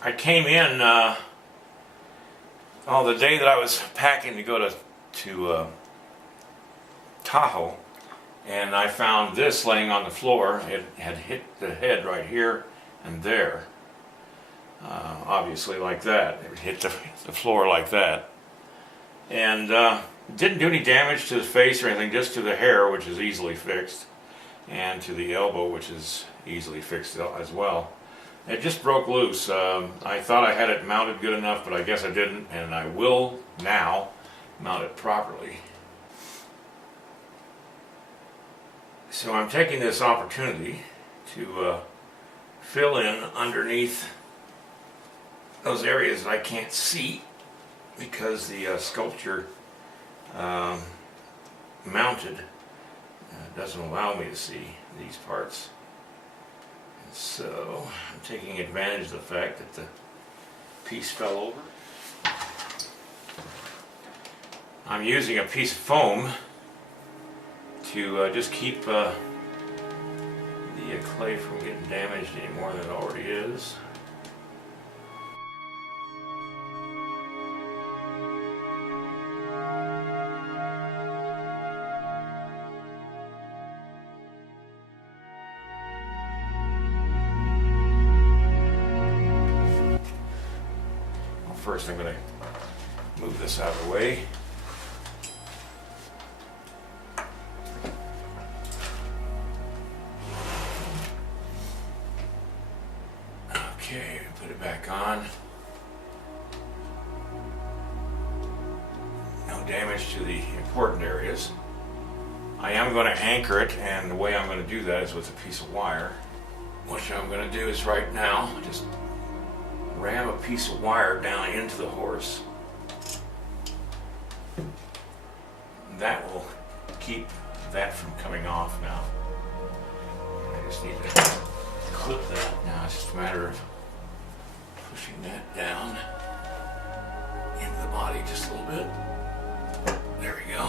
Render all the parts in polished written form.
I came in the day that I was packing to go to Tahoe, and I found this laying on the floor. It had hit the head right here and there, obviously like that. It hit the floor like that, and didn't do any damage to the face or anything, just to the hair, which is easily fixed, and to the elbow, which is easily fixed as well. It just broke loose. I thought I had it mounted good enough, but I guess I didn't, and I will now mount it properly. So I'm taking this opportunity to fill in underneath those areas that I can't see because the sculpture mounted doesn't allow me to see these parts. And so I'm taking advantage of the fact that the piece fell over. I'm using a piece of foam to just keep the clay from getting damaged any more than it already is. Well, first I'm going to move this out of the way. Okay, put it back on. No damage to the important areas. I am going to anchor it, and the way I'm going to do that is with a piece of wire. What I'm going to do is right now just ram a piece of wire down into the horse. That will keep that from coming off now. I just need to clip that. Now it's just a matter of pushing that down into the body just a little bit. There we go.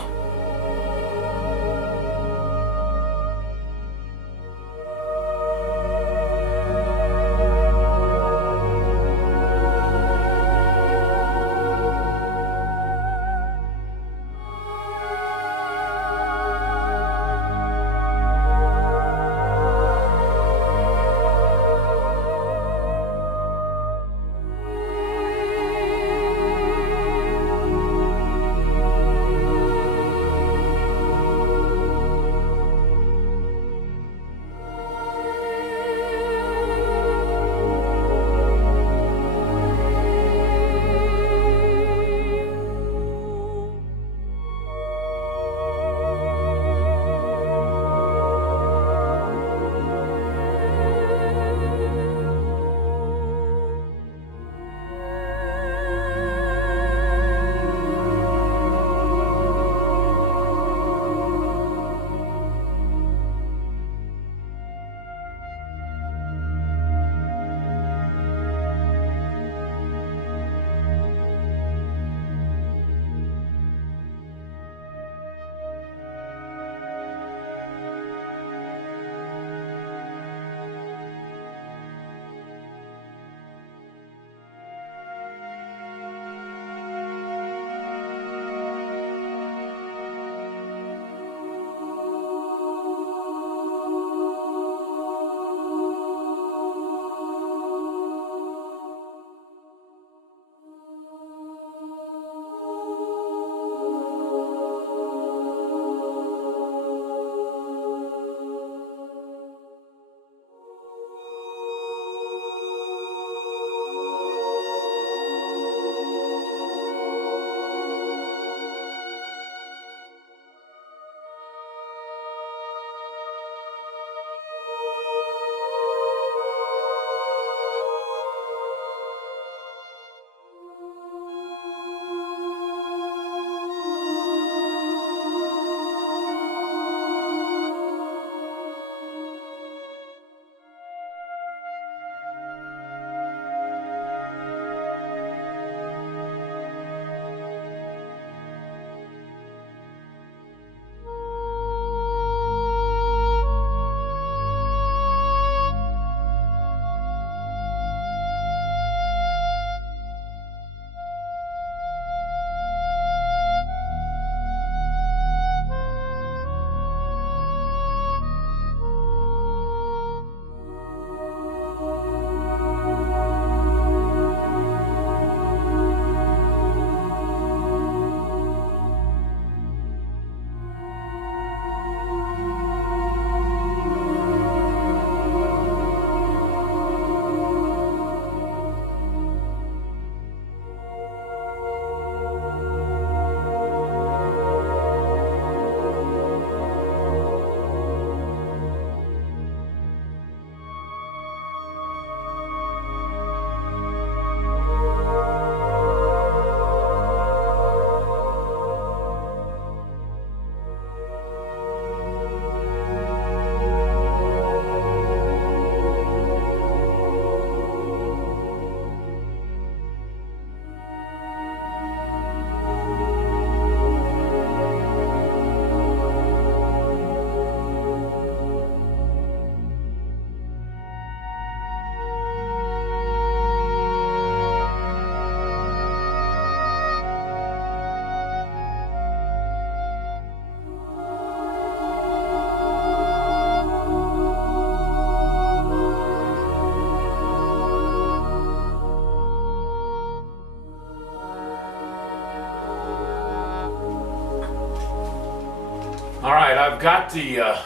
I've got the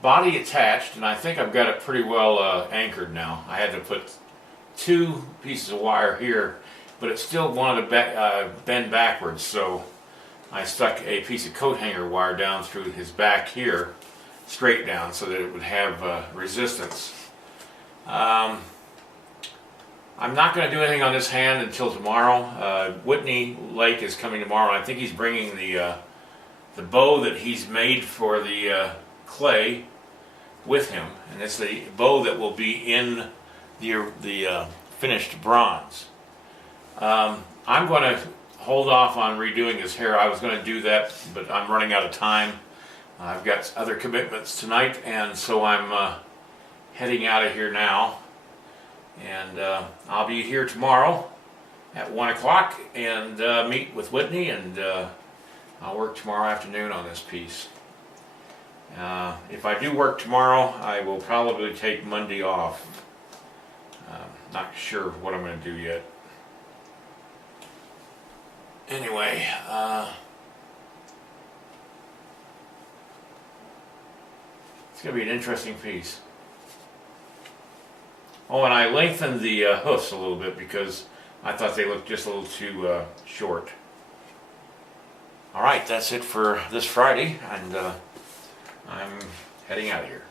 body attached, and I think I've got it pretty well anchored now. I had to put 2 pieces of wire here, but it still wanted to bend backwards, so I stuck a piece of coat hanger wire down through his back here, straight down, so that it would have resistance. I'm not going to do anything on this hand until tomorrow. Whitney Lake is coming tomorrow, and I think he's bringing the bow that he's made for the clay with him, and it's the bow that will be in the finished bronze. I'm going to hold off on redoing his hair. I was going to do that, but I'm running out of time. I've got other commitments tonight, and so I'm heading out of here now. And I'll be here tomorrow at 1 o'clock and meet with Whitney, and I'll work tomorrow afternoon on this piece. If I do work tomorrow, I will probably take Monday off. Not sure what I'm going to do yet. Anyway, it's going to be an interesting piece. Oh, and I lengthened the hoofs a little bit because I thought they looked just a little too short. Alright, that's it for this Friday, and I'm heading out of here.